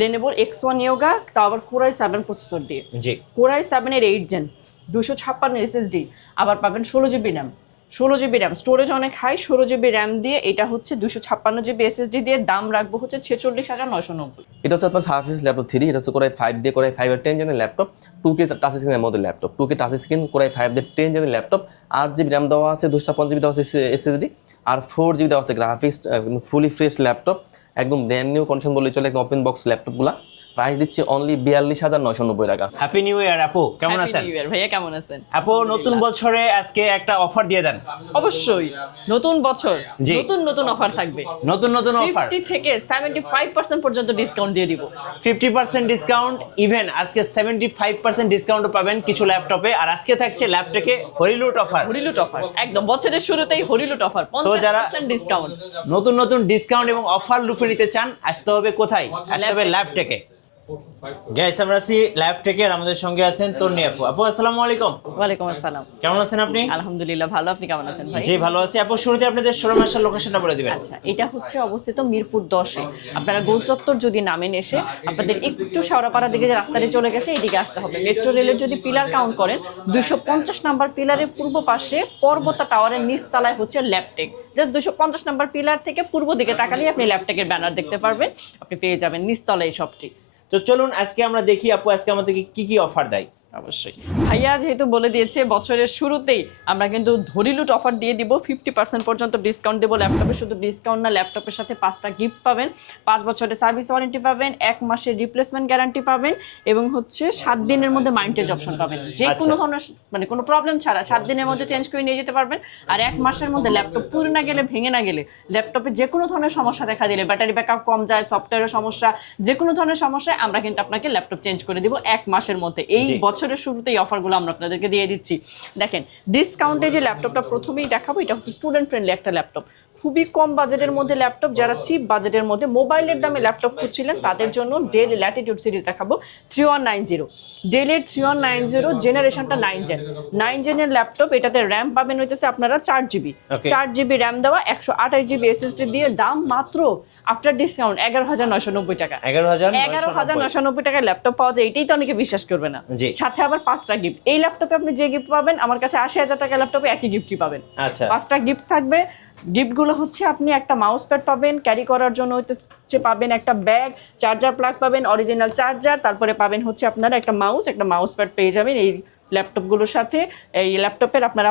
Lenovo X1 Yoga, তাও আবার Core i7 processor দিয়ে। জি Core i7 এর 8 জেন 256 SSD, আবার পাবেন 16GB RAM। 16GB RAM storage অনেক হাই, 16GB RAM দিয়ে এটা হচ্ছে 256GB SSD দিয়ে দাম রাখবো হচ্ছে 46,990। এটা হচ্ছে আপনার সার্ফেস ল্যাপটপ 3, এটা হচ্ছে Core i5 দিয়ে Core i5 এর 10 জেনের ল্যাপটপ, 2K টাচ স্ক্রিনের মধ্যে laptop, 2K touch screen Core i5 দিয়ে 10 জেনের ল্যাপটপ, 8GB RAM দেওয়া আছে, 256GB দেওয়া আছে SSD, আর 4GB দেওয়া আছে গ্রাফিক্স, ফুলি ফ্রেশ ল্যাপটপ, একদম ব্র্যান্ড নিউ কন্ডিশন বললে চলে, একদম ওপেন বক্স ল্যাপটপগুলো। প্রাইস দিচ্ছি অনলি 42,990 টাকা। হ্যাপি নিউ ইয়ার আপু, কেমন Happy আছেন? New Year, ভাইয়া কেমন আছেন? আপু নতুন বছরে আজকে একটা অফার দিয়ে দেন। অবশ্যই নতুন বছর, জি। নতুন অফার থাকবে। নতুন অফার 50 থেকে 75% পর্যন্ত ডিসকাউন্ট দিয়ে দিব। 50% ডিসকাউন্ট, ইভেন আজকে 75% ডিসকাউন্টও পাবেন কিছু ল্যাপটপে। আর আজকে থাকছে ল্যাপটপে হরিলুট অফার। হরিলুট অফার একদম বছরের শুরুতেই হরিলুট অফার, So যারা 50% ডিসকাউন্ট। নতুন ডিসকাউন্ট এবং অফার লুফে নিতে চান, আসতে হবে কোথায়? আসতে হবে ল্যাপটেকে। গাইস আমরা আছি ল্যাপটেকে, আর আমাদের সঙ্গে আছেন তন্নি আপু। আপু আসসালামু আলাইকুম। ওয়ালাইকুম আসসালাম। কেমন আছেন আপনি? আলহামদুলিল্লাহ ভালো, আপনি কেমন আছেন ভাই? জি ভালো আছি। আপু শুরুতে আপনাদের শোরুম আসার লোকেশনটা বলে দিবেন। আচ্ছা, এটা হচ্ছে অবস্থিত মিরপুর 10-এ। আপনারা গোলচত্বর যদি নামেন এসে আপনাদের একটু শেওড়াপাড়া দিকে যে রাস্তাটি চলে গেছে এদিকে আসতে হবে। মেট্রো রেলের যদি পিলার কাউন্ট করেন 250 নাম্বার পিলারের পূর্ব পাশে পর্বতা টাওয়ারের নিচতলায় হচ্ছে ল্যাপটেক। জাস্ট 250 নাম্বার পিলার থেকে পূর্ব দিকে তাকালেই আপনি ল্যাপটেকের ব্যানার দেখতে পারবেন, আপনি পেয়ে যাবেন নিচতলায় সবটি। তো চলুন আজকে আমরা দেখি আপু আজকে আমাদেরকে কি অফার দেয়। অবশ্যই ভাইয়া যেহেতু বলে দিয়েছে বছরের শুরুতেই আমরা কিন্তু হরিলুট অফার দিয়ে দিব, 50% পর্যন্ত ডিসকাউন্ট দেবো ল্যাপটপে। শুধু ডিসকাউন্ট না, ল্যাপটপের সাথে 5টা গিফট পাবেন, 5 বছরের সার্ভিস ওয়ারেন্টি পাবেন, 1 মাসের রিপ্লেসমেন্ট গ্যারান্টি পাবেন, এবং হচ্ছে 7 দিনের মধ্যে মাইন্ড চেঞ্জ অপশন পাবেন। যে কোনো ধরনের মানে কোনো প্রবলেম ছাড়া 7 দিনের মধ্যে চেঞ্জ করে নিয়ে যেতে পারবেন। আর 1 মাসের মধ্যে ল্যাপটপ পুড়ে না গেলে, ভেঙে না গেলে, ল্যাপটপে যে কোনো ধরনের সমস্যা দেখা দিলে, ব্যাটারি ব্যাকআপ কম যায়, সফটওয়্যারের সমস্যা, যে কোনো ধরনের সমস্যায় আমরা কিন্তু আপনাকে ল্যাপটপ চেঞ্জ করে দিব 1 মাসের মধ্যে। এই বছরের শুরুতেই অফার আমরা আপনাদেরকে দিয়ে দিচ্ছি। দেখেন ডিসকাউন্টে যে ল্যাপটপটা প্রথমেই দেখাবো, এটা হচ্ছে স্টুডেন্ট ফ্রেন্ডলি একটা ল্যাপটপ, খুবই কম বাজেটের মধ্যে ল্যাপটপ। যারা চিপ বাজেটের মধ্যে মোবাইলের দামে ল্যাপটপ খুঁজছিলেন তাদের জন্য ডেল ল্যাটিটিউড সিরিজ দেখাবো 3190। ডেলের 3190 জেনারেশনটা 9 জেনের ল্যাপটপ। এটাতে র্যাম পাবেন হইতেছে আপনারা 4GB, 4GB র্যাম দেওয়া, 128GB SSD দিয়ে দাম মাত্র আফটার ডিসকাউন্ট 11,990 টাকা। 11,990 টাকায় ল্যাপটপ পাওয়া যায়, এটাই তো অনেকে বিশ্বাস করবে না। সাথে আবার 5টা গিফট। এই ল্যাপটপে আপনি যে গিফট পাবেন, আমার কাছে 80,000 টাকা ল্যাপটপে একই গিফটই পাবেন। আচ্ছা 5টা গিফট থাকবে। গিফটগুলো হচ্ছে আপনি একটা মাউস প্যাড পাবেন ক্যারি করার জন্য, হচ্ছে পাবেন একটা ব্যাগ, চার্জার প্লাগ পাবেন, অরিজিনাল চার্জার, তারপরে পাবেন হচ্ছে আপনারা একটা মাউস প্যাড পেয়ে যাবেন এই ল্যাপটপগুলোর সাথে। এই ল্যাপটপের আপনারা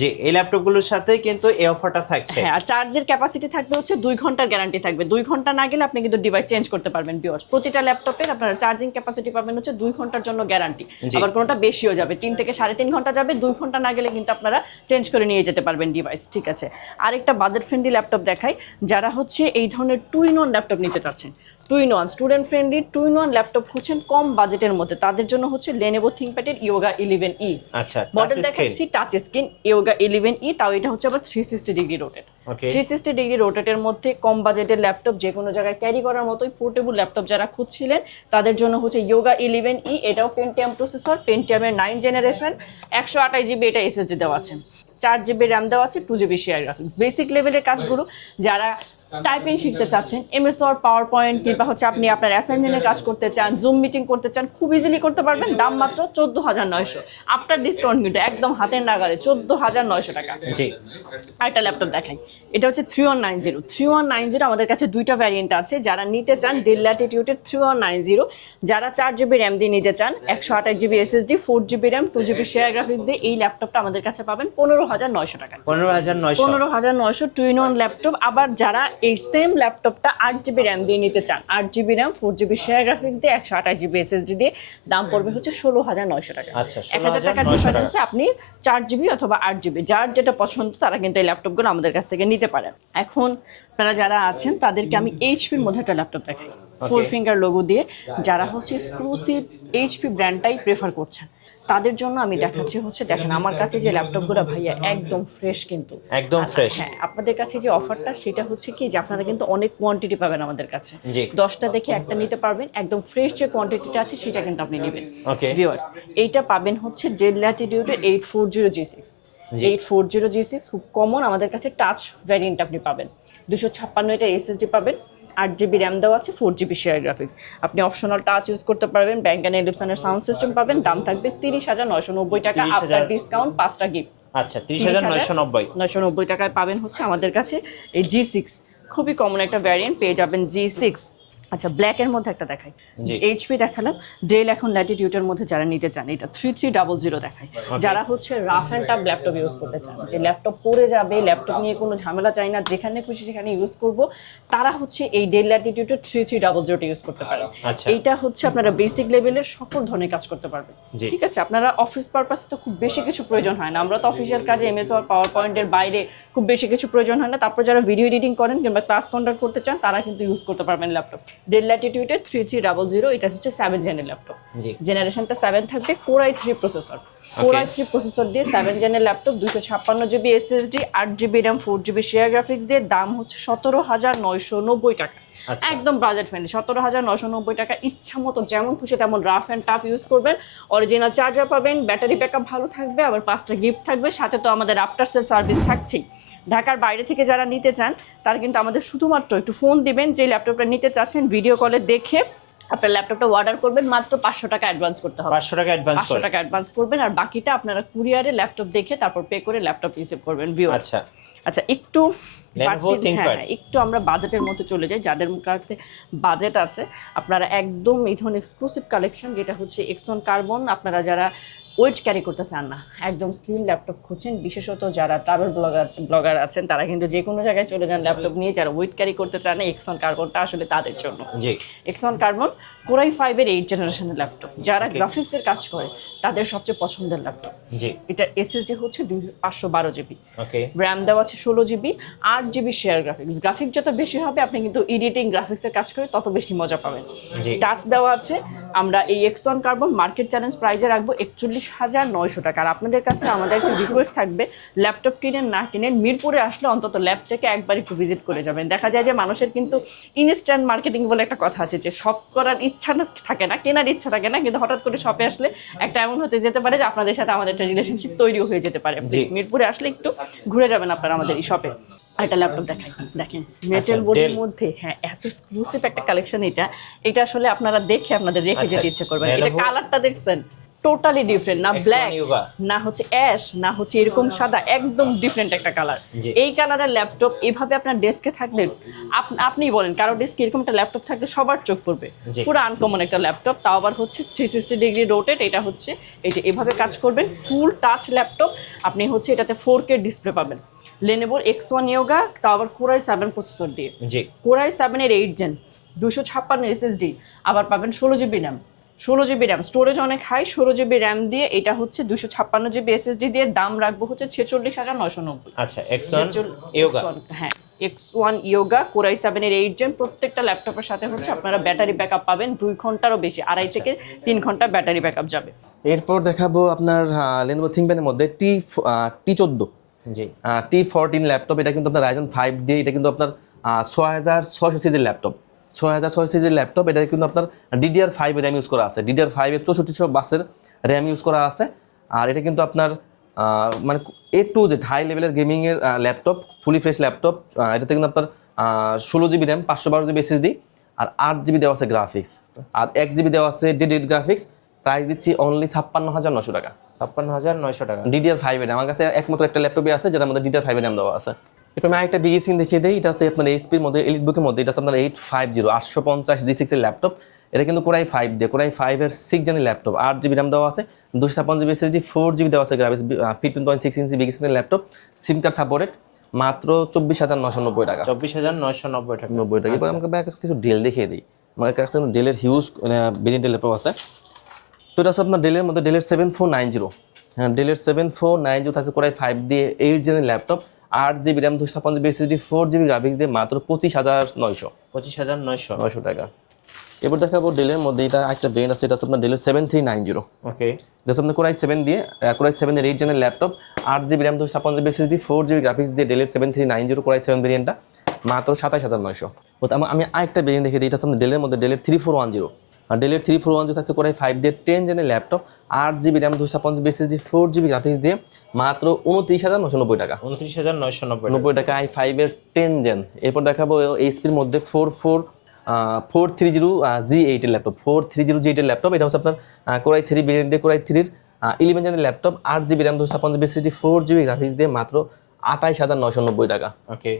জি এই ল্যাপটপগুলোর সাথে কিন্তু এই অফারটা থাকছে। হ্যাঁ, আর চার্জের ক্যাপাসিটি থাকবে হচ্ছে 2 ঘন্টার গ্যারান্টি থাকবে। 2 ঘন্টা না গেলে আপনি কিন্তু ডিভাইস চেঞ্জ করতে পারবেন। ভিউয়ার্স, প্রতিটা ল্যাপটপের আপনারা চার্জিং ক্যাপাসিটি পাবেন হচ্ছে 2 ঘন্টার জন্য গ্যারান্টি। আবার কোনোটা বেশিও যাবে, 3 থেকে 3.5 ঘন্টা যাবে। 2 ঘন্টা না গেলে কিন্তু আপনারা চেঞ্জ করে নিয়ে যেতে পারবেন ডিভাইস। ঠিক আছে, আরেকটা বাজেট ফ্রেন্ডলি ল্যাপটপ দেখাই। যারা হচ্ছে এই ধরনের 2-in-1 ল্যাপটপ নিতে চাচ্ছেন, 2-in-1 student friendly 2-in-1 laptop খুঁজছেন কম বাজেটের মধ্যে, তাদের জন্য হচ্ছে Lenovo ThinkPad এর Yoga 11E। আচ্ছা মডেল দেখাচ্ছি টাচ স্ক্রিন Yoga 11E, তাও এটা হচ্ছে আবার 360 ডিগ্রি রোটেট। 360 ডিগ্রি রোটেটের মধ্যে কম বাজেটের ল্যাপটপ, যে কোনো জায়গায় ক্যারি করার মতোই পোর্টেবল ল্যাপটপ যারা খুঁজছিলেন তাদের জন্য হচ্ছে Yoga 11E। এটাও পেন্টিয়াম প্রসেসর, পেন্টিয়ামের 9 জেনারেশন, 128GB এটা SSD দেওয়া আছে, 4GB র্যাম দেওয়া আছে, 2GB শেয়ার গ্রাফিক্স। বেসিক লেভেলের কাজগুলো যারা টাইপিং শিখতে চাচ্ছেন, MS ওয়ার্ড, পাওয়ার পয়েন্ট, কিংবা হচ্ছে আপনি আপনার অ্যাসাইনমেন্টে কাজ করতে চান, জুম মিটিং করতে চান, খুব ইজিলি করতে পারবেন। দাম মাত্র 14,900 আফটার ডিসকাউন্ট, কিন্তু একদম হাতের নাগালে 14,900 টাকা। জি আরেকটা ল্যাপটপ দেখাই, এটা হচ্ছে 3190। 3190 আমাদের কাছে 2টা ভ্যারিয়েন্ট আছে। যারা নিতে চান ডেল ল্যাটিটিউডের 3190, যারা 4GB র্যাম দিয়ে নিতে চান, 128GB SSD, 4GB RAM, 2GB share graphics দিয়ে এই ল্যাপটপটা আমাদের কাছে পাবেন 15,900 টাকা। 15,900 2-in-1 ল্যাপটপ। আবার যারা এই সেম ল্যাপটপটা 8GB র্যাম দিয়ে নিতে চান, 8GB RAM, 4GB shared graphics দিয়ে, 128GB SSD দিয়ে, দাম পড়বে হচ্ছে 16,900 টাকা। আচ্ছা 1,000 টাকার ডিফারেন্সে আপনি 4GB অথবা 8GB যার যেটা পছন্দ তারা কিন্তু এই ল্যাপটপগুলো আমাদের কাছ থেকে নিতে পারেন। এখন আপনারা যারা আছেন তাদেরকে আমি HP-র মধ্যে একটা ল্যাপটপ দেখাই, 4 ফিঙ্গার লোগো দিয়ে। যারা হচ্ছে এক্সক্লুসিভ HP ব্র্যান্ডটাই প্রেফার করছেন তাদের জন্য আমি দেখাচ্ছি হচ্ছে, দেখেন আমার কাছে যে ল্যাপটপগুলো ভাইয়া একদম ফ্রেশ, কিন্তু একদম ফ্রেশ। হ্যাঁ, আপনাদের কাছে যে অফারটা সেটা হচ্ছে কি যে আপনারা কিন্তু অনেক কোয়ান্টিটি পাবেন আমাদের কাছে। 10টা দেখে একটা নিতে পারবেন, একদম ফ্রেশ যে কোয়ান্টিটিটা আছে সেটা কিন্তু আপনি নেবেন। ভিউয়ার্স, এইটা পাবেন হচ্ছে ডেল ল্যাটিটিউডের 840G6। 840G6 খুব কমন, আমাদের কাছে টাচ ভ্যারিয়েন্ট আপনি পাবেন। 256 এটা SSD পাবেন, 8GB র্যাম দেওয়া আছে, 4GB শেয়ার গ্রাফিক্স। আপনি অপশনাল টাচ ইউজ করতে পারবেন, ব্যাংক অ্যান্ড এলিপসনের সাউন্ড সিস্টেম পাবেন। দাম থাকবে 30,990 টাকা, 30,000 আফটার ডিসকাউন্ট 5টা গিফট। আচ্ছা 30,990। 990 টাকায় পাবেন হচ্ছে আমাদের কাছে এই G6, খুবই কমন একটা ভ্যারিয়েন্ট পেয়ে যাবেন G6। আচ্ছা, ব্ল্যাকের মধ্যে একটা দেখাই, এইচপি দেখালাম, ডেল এখন ল্যাটিটিউডের মধ্যে যারা নিতে চান এটা 3300 দেখায়। যারা হচ্ছে rough and tough laptop use করতে চান, যে ল্যাপটপ পড়ে যাবে, ল্যাপটপ নিয়ে কোনো ঝামেলা চাই না, যেখানে খুশি সেখানে ইউজ করব, তারা হচ্ছে এই ডেল ল্যাটিটিউডের 3300 ইউজ করতে পারেন। আচ্ছা। এইটা হচ্ছে আপনারা বেসিক লেভেলের সকল ধরনের কাজ করতে পারবেন। ঠিক আছে, আপনারা অফিস পারপাসে তো খুব বেশি কিছু প্রয়োজন হয় না, আমরা তো অফিসিয়াল কাজে এমএস ওয়ার্ড পাওয়ার পয়েন্টের বাইরে খুব বেশি কিছু প্রয়োজন হয় না। তারপর যারা ভিডিও এডিটিং করেন কিংবা ক্লাস কন্ডাক্ট করতে চান, তারা কিন্তু ইউজ করতে পারবেন ল্যাপটপ। ডেল ল্যাটিটিউডের 3300, এটা হচ্ছে 7 জেনের ল্যাপটপ, জেনারেশনটা 7 থাকবে, Core i3 processor. Core i3 processor দিয়ে 7 জেনের laptop, 256GB SSD, 8GB RAM, 4GB shared graphics দিয়ে দাম হচ্ছে 17,990 টাকা। একদম বাজেট ফ্রেন্ডলি, 17,990 টাকা। ইচ্ছা মতো যেমন খুশি তেমন রাফ অ্যান্ড টাফ ইউজ করবেন। অরিজিনাল চার্জার পাবেন, ব্যাটারি ব্যাকআপ ভালো থাকবে, আবার 5টা গিফট থাকবে, সাথে তো আমাদের আফটার সেল সার্ভিস থাকছেই। ঢাকার বাইরে থেকে যারা নিতে চান তারা কিন্তু আমাদের শুধুমাত্র একটু ফোন দিবেন, যে ল্যাপটপটা নিতে চাচ্ছেন ভিডিও কলে দেখে আপনার ল্যাপটপটা অর্ডার করবেন, মাত্র 500 টাকা অ্যাডভান্স করতে হবে। 500 টাকা অ্যাডভান্স 500 টাকা অ্যাডভান্স করবেন, আর বাকিটা আপনারা কুরিয়ারে ল্যাপটপ দেখে তারপর পে করে ল্যাপটপ রিসিভ করবেন। আচ্ছা আচ্ছা, একটু Lenovo ThinkPad। একটু আমরা বাজেটের মধ্যে চলে যাই, যাদের কাছে বাজেট আছে আপনারা একদম এই ধরনের এক্সক্লুসিভ কালেকশন, যেটা হচ্ছে X1 কার্বন, আপনারা যারা ওয়েট ক্যারি করতে চান না, একদম স্লিম ল্যাপটপ খুঁজছেন, বিশেষত যারা ট্রাভেল ব্লগার আছেন তারা কিন্তু যে কোনো জায়গায় চলে যান ল্যাপটপ নিয়ে, যারা ওয়েট ক্যারি করতে চান না, X1 কার্বনটা আসলে তাদের জন্য। X1 কার্বন Core i5 এর 8 জেনারেশনের ল্যাপটপ, যারা গ্রাফিক্সের কাজ করে তাদের সবচেয়ে পছন্দের ল্যাপটপ। এটা SSD হচ্ছে 512GB, র্যাম দেওয়া আছে 16GB, 8GB share graphics. Graphics যত বেশি হবে আপনি কিন্তু এডিটিং গ্রাফিক্সের কাজ করে তত বেশি মজা পাবেন। টাচ দেওয়া আছে। আমরা এই X1 কার্বন মার্কেট চ্যালেঞ্জ প্রাইজে রাখবো 41,900 টাকা। আর আপনাদের কাছে আমাদের একটা রিকোয়েস্ট থাকবে, ল্যাপটপ কিনেন না কিনেন, মিরপুরে আসলে অন্তত ল্যাব থেকে একবার একটু ভিজিট করে যাবেন। দেখা যায় যে মানুষের কিন্তু ইনস্ট্যান্ট মার্কেটিং বলে একটা কথা আছে, যে শপ করার ইচ্ছা থাকে না, কেনার ইচ্ছা থাকে না, কিন্তু হঠাৎ করে শপে আসলে একটা এমন হতে যেতে পারে যে আপনাদের সাথে আমাদের একটা রিলেশনশিপ তৈরিও হয়ে যেতে পারে। মিরপুরে আসলে একটু ঘুরে যাবেন আপনারা আমাদের এই শপে। একটা ল্যাপটপ দেখেন মেটাল বডির মধ্যে, হ্যাঁ এত এক্সক্লুসিভ একটা কালেকশন। এটা আসলে আপনারা দেখে আপনাদের রেখে যেতে ইচ্ছে করবেন। এটা কালারটা দেখছেন টোটালি ডিফারেন্ট, না ব্ল্যাক না হচ্ছে অ্যাশ না হচ্ছে এরকম সাদা, একদম ডিফারেন্ট একটা কালার। এই কালারের ল্যাপটপ এভাবে আপনার ডেস্কে থাকলে আপনিই বলেন কারো ডেস্কে এরকম একটা ল্যাপটপ থাকলে সবার চোখ পড়বে। পুরো আনকমন একটা ল্যাপটপ, তাও আবার হচ্ছে 360 ডিগ্রি রোটেট। এটা হচ্ছে এইটা এভাবে কাজ করবেন, ফুল টাচ ল্যাপটপ। আপনি হচ্ছে এটাতে 4K ডিসপ্লে পাবেন। Lenovo X1 Yoga, তাও আবার Core i7 প্রসেসর দিয়ে। Core i7 এর 8 জেন, 256 SSD, আবার পাবেন 16GB RAM. 16GB RAM, storage অনেক হাই। 16GB র্যাম দিয়ে এটা হচ্ছে 256GB SSD দিয়ে দাম রাখবো হচ্ছে 46,990। আচ্ছা, X1 Yoga, হ্যাঁ X1 Yoga Core i7 এর 8 জেন। প্রত্যেকটা ল্যাপটপের সাথে হচ্ছে আপনারা ব্যাটারি ব্যাকআপ পাবেন 2 ঘন্টারও বেশি, 2.5 থেকে 3 ঘন্টা ব্যাটারি ব্যাকআপ যাবে। এরপর দেখাবো আপনার Lenovo ThinkPad এর মধ্যে T14 T14 ল্যাপটপ। এটা কিন্তু আপনার Ryzen 5 দিয়ে, এটা কিন্তু আপনার 6600 সিরিজের ল্যাপটপ। 6600 সিরিজের ল্যাপটপ, এটা কিন্তু আপনার DDR5 র্যাম ইউজ করা আছে, DDR5 এর 6400 বাসের র্যাম ইউজ করা আছে। আর এটা কিন্তু আপনার মানে A to Z হাই লেভেলের গেমিংয়ের ল্যাপটপ, ফুলি ফ্রেশ ল্যাপটপ। এটাতে কিন্তু আপনার 16GB র্যাম, 512GB SSD, আর 8GB দেওয়া আছে গ্রাফিক্স, আর 1GB দেওয়া আছে ডেডিকেটেড গ্রাফিক্স। প্রাইস দিচ্ছি অনলি 56,900 টাকা। 56,900 টাকা। DDR5 এর আমার কাছে একমাত্র একটা ল্যাপটপে আছে যেটার মধ্যে DDR5 এর র্যাম দেওয়া আছে। এরপর আমি একটা বিগি সিন দেখিয়ে দিই। এটা হচ্ছে আপনার এইচপির মধ্যে এলিটবুকের মধ্যে, এটা হচ্ছে আপনার 850 G6 এর ল্যাপটপ। এটা কিন্তু Core i5 দিয়ে, Core i5 এর 6 জেনের ল্যাপটপ, 8GB র্যাম দেওয়া আছে, 256GB SSD, 4GB দেওয়া আছে গ্রাফিক্স, 15.6 ইঞ্চি বিগ স্ক্রিনের ল্যাপটপ, সিম কার্ড সাপোর্টেড, মাত্র 24,990 টাকা। 24,990 টাকা। 90 টাকা। এবার আমাকে কিছু ডেল দেখিয়ে দিই। আমার কাছে ডেলের হিউজ ভেরিয়েন্টের ল্যাপটপ আছে। তো এটা হচ্ছে আপনার ডেলের মধ্যে ডেলের 7490, হ্যাঁ ডেলের 7490 থাকছে Core i5 দিয়ে 8 জেনের laptop, 8GB RAM, 256GB SSD, 4GB graphics দিয়ে মাত্র 25,900 টাকা। এবার দেখাবো ডেলের মধ্যে এটা একটা ভেরিয়েন্ট আছে, এটা হচ্ছে আপনার ডেলের 7390। এটা হচ্ছে আপনার Core i7 দিয়ে, Core i7 এর 8 জেনের laptop, 8GB RAM, 256GB SSD, 4GB graphics দিয়ে ডেলের 7390 Core i7 ভেরিয়েন্টটা মাত্র 27,900। আমি আরেকটা ভেরিয়েন্ট দেখে দিই, এটা হচ্ছে আপনার ডেলের মধ্যে ডেলের 3410। ডেল 3410 থাকছে কোরাই 5 দিয়ে 10 জেনের laptop 8GB RAM 256 SSD 4GB graphics দিয়ে মাত্র 29,990 টাকা। 29,990 টাকা i5 এর 10 জেন। এরপর দেখাবো এইচপির মধ্যে 430 G8 এর ল্যাপটপ, 430 G8 এর ল্যাপটপ। এটা হচ্ছে আপনার কোরাই 3 ভেরিয়েন্ট দিয়ে কোরাই 3 11 জেনের laptop 8GB RAM 256 SSD 4GB graphics দিয়ে মাত্র 28,990 টাকা। ওকে,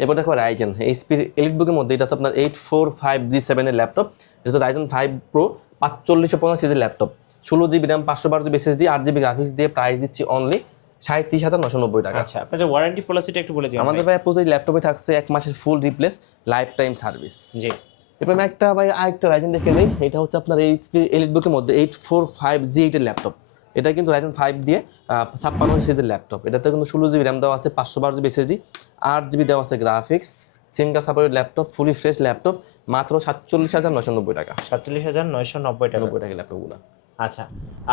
এরপর দেখো রাইজেন এইচপির এলিটবুকের মধ্যে এটা হচ্ছে আপনার 845G7 এর ল্যাপটপ। এটা হচ্ছে রাইজেন 5 প্রো 4550 সিরিজের laptop, 16GB RAM 512GB SSD 8GB graphics দিয়ে প্রাইস দিচ্ছি অনলি 37,990 টাকা। আচ্ছা, আপনাদের ওয়ারেন্টি পলিসিটা একটু বলে দিন। আমাদের ভাই প্রতি ল্যাপটপে থাকছে 1 মাসের full replace lifetime service. জি, এরপর আমি আরেকটা রাইজেন দেখে দিই। এটা হচ্ছে আপনার এইচপি এলিটবুকের মধ্যে 845G8 এর ল্যাপটপ। এটা কিন্তু রাইজেন 5 দিয়ে 56 সিরিজের ল্যাপটপ। এটাতে কিন্তু 16GB র্যাম দেওয়া আছে, 512GB SSD, 8GB দেওয়া আছে graphics, single supported laptop, fully fresh laptop, মাত্র 47,990 টাকা। 47,990 টাকা। 90 টাকা ল্যাপটপগুলো। আচ্ছা,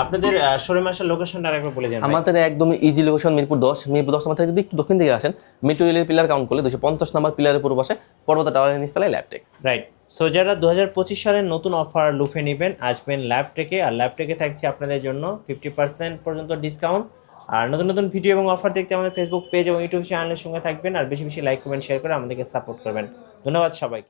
আপনাদের শোরুম আসার লোকেশনটা আরেকবার বলে দিন ভাই। আমাদের একদমই ইজি লোকেশন মিরপুর 10 নাম্বার থেকে যদি একটু দক্ষিণ দিকে আসেন মেট্রো রেলের পিলার কাউন্ট করলে 250 নাম্বার পিলারের পূর্ব পাশে পর্বত টাওয়ারের নিচতলায় ল্যাপটেক। রাইট। সো যারা 2025 সালের নতুন অফার লুফে নেবেন আসবেন ল্যাপটেকে, আর ল্যাপটেকে থাকছে আপনাদের জন্য 50% পর্যন্ত ডিসকাউন্ট। আর নতুন নতুন ভিডিও এবং অফার দেখতে আমাদের ফেসবুক পেজ এবং ইউটিউব চ্যানেলের সঙ্গে থাকবেন, আর বেশি বেশি লাইক কমেন্ট শেয়ার করে আমাদেরকে সাপোর্ট করবেন। ধন্যবাদ সবাইকে।